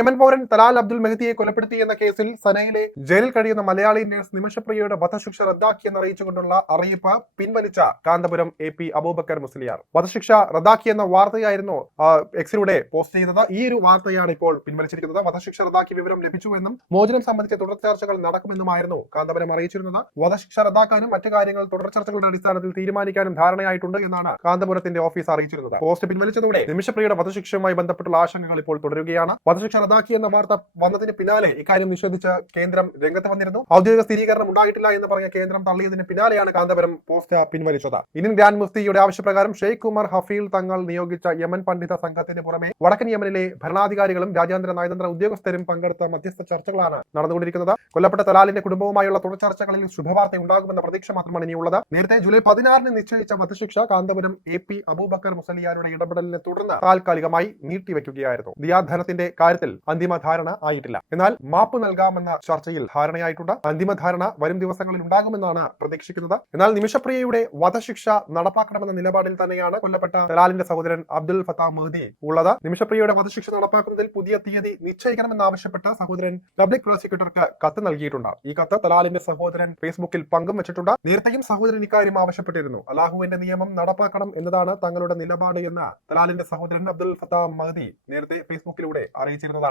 Yemen പൗരൻ Talal Abdul മെഹദിയെ കൊലപ്പെടുത്തി എന്ന കേസിൽ സനയിലെ ജയിലിൽ കഴിയുന്ന മലയാളി നഴ്സ് നിമിഷപ്രിയയുടെ വധശിക്ഷ റദ്ദാക്കിയെന്ന് അറിയിച്ചുകൊണ്ടുള്ള അറിയിപ്പ് പിൻവലിച്ച കാന്തപുരം എ പി അബൂബക്കർ മുസ്ലിയാർ. വധശിക്ഷ റദ്ദാക്കിയെന്ന വാർത്തയായിരുന്നു എക്സിലൂടെ പോസ്റ്റ് ചെയ്തത്. ഈ ഒരു വാർത്തയാണ് ഇപ്പോൾ പിൻവലിച്ചിരിക്കുന്നത്. വധശിക്ഷ റദ്ദാക്കിയ വിവരം ലഭിച്ചുവെന്നും മോചനം സംബന്ധിച്ച തുടർ ചർച്ചകൾ നടക്കുമെന്നുമായിരുന്നു കാന്തപുരം അറിയിച്ചിരുന്നത്. വധശിക്ഷ റദ്ദാക്കാനും മറ്റു കാര്യങ്ങൾ തുടർ ചർച്ചകളുടെ അടിസ്ഥാനത്തിൽ തീരുമാനിക്കാനും ധാരണയായിട്ടുണ്ട് എന്നാണ് കാന്തപുരത്തിന്റെ ഓഫീസ് അറിയിച്ചിരുന്നത്. പോസ്റ്റ് പിൻവലിച്ചതോടെ നിമിഷപ്രിയയുടെ വധശിക്ഷയുമായി ബന്ധപ്പെട്ടുള്ള ആശങ്കകൾ ഇപ്പോൾ തുടരുകയാണ്. വധശിക്ഷ റദ്ദാക്കിയെന്ന വാർത്ത വന്നതിന് പിന്നാലെ ഇക്കാര്യം നിഷേധിച്ച് കേന്ദ്രം രംഗത്ത് വന്നിരുന്നു. ഔദ്യോഗിക സ്ഥിരീകരണം ഉണ്ടായിട്ടില്ല എന്ന് പറഞ്ഞ കേന്ദ്രം തള്ളിയതിന് പിന്നാലെയാണ് കാന്തപുരം പോസ്റ്റ് പിൻവലിച്ചത്. ഇന്ത്യൻ ഗ്രാൻഡ് മുഫ്തിയുടെ ആവശ്യപ്രകാരം ഷെയ്ഖ് ഉമർ ഹഫീൽ തങ്ങൾ നിയോഗിച്ച യമൻ പണ്ഡിത സംഘത്തിന് പുറമെ വടക്കൻ യമനിലെ ഭരണാധികാരികളും രാജ്യാന്തര നയതന്ത്ര ഉദ്യോഗസ്ഥരും പങ്കെടുത്ത മധ്യസ്ഥ ചർച്ചകളാണ് നടന്നുകൊണ്ടിരിക്കുന്നത്. കൊല്ലപ്പെട്ട തലാലിന്റെ കുടുംബവുമായുള്ള തുടർ ചർച്ചകളിൽ ശുഭവാർത്ത ഉണ്ടാകുമെന്ന പ്രതീക്ഷ മാത്രമാണ് ഇനിയുള്ളത്. നേരത്തെ ജൂലൈ പതിനാറിന് നിശ്ചയിച്ച വധശിക്ഷ കാന്തപുരം എ പി അബൂബക്കർ മുസലിയാരുടെ ഇടപെടലിനെ തുടർന്ന് താൽക്കാലികമായി നീട്ടിവെക്കുകയായിരുന്നു. ദിയാധനത്തിന്റെ കാര്യത്തിൽ അന്തിമ ധാരണ ആയിട്ടില്ല. എന്നാൽ മാപ്പ് നൽകാമെന്ന ചർച്ചയിൽ ധാരണയായിട്ടുണ്ട്. അന്തിമ ധാരണ വരും ദിവസങ്ങളിൽ ഉണ്ടാകുമെന്നാണ് പ്രതീക്ഷിക്കുന്നത്. എന്നാൽ നിമിഷപ്രിയയുടെ വധശിക്ഷ നടപ്പാക്കണമെന്ന നിലപാടിൽ തന്നെയാണ് കൊല്ലപ്പെട്ട ദലാലിന്റെ സഹോദരൻ അബ്ദുൽ ഫത്താ മെഹ്ദി ഉള്ളത്. നിമിഷപ്രിയയുടെ വധശിക്ഷ നടപ്പാക്കുന്നതിൽ പുതിയ തീയതി നിശ്ചയിക്കണമെന്നാവശ്യപ്പെട്ട് സഹോദരൻ പബ്ലിക് പ്രോസിക്യൂട്ടർക്ക് കത്ത് നൽകിയിട്ടുണ്ട്. ഈ കത്ത് തലാലിന്റെ സഹോദരൻ ഫേസ്ബുക്കിൽ പങ്കും വെച്ചിട്ടുണ്ട്. നേരത്തെയും സഹോദരൻ ഇക്കാര്യം ആവശ്യപ്പെട്ടിരുന്നു. അലാഹുവിന്റെ നിയമം നടപ്പാക്കണം എന്നതാണ് തങ്ങളുടെ നിലപാട് എന്ന് തലാലിന്റെ സഹോദരൻ അബ്ദുൽ ഫത്താ മഹദി നേരത്തെ ഫേസ്ബുക്കിലൂടെ അറിയിച്ചിരുന്നതാണ്.